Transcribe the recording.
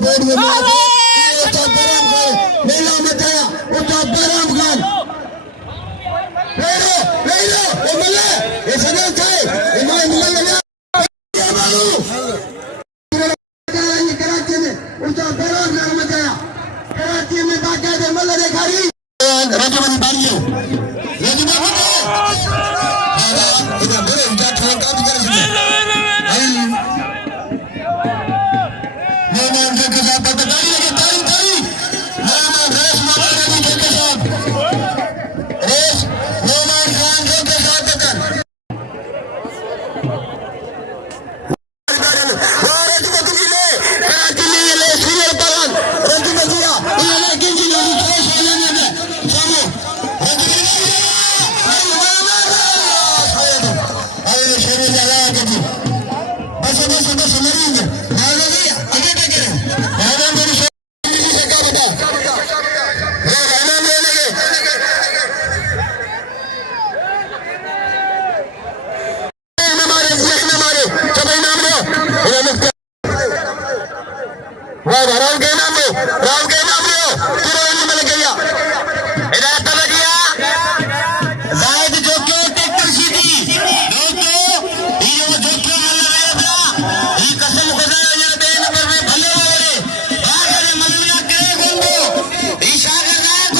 board में मेला मचाया उसका बराम खान ये सदा थे कराची में उसका बराम खान मचाया कराची में ताकत मल्ल रेखारी रजमनी बारियो रजमनी इधर बड़े उठा ठोर का भी कर सकते मेहमान के साथ ताली लगे ताली ताली मेहमान रेस मामा के साथ रेस मेहमान खान के साथ तक राव के नाम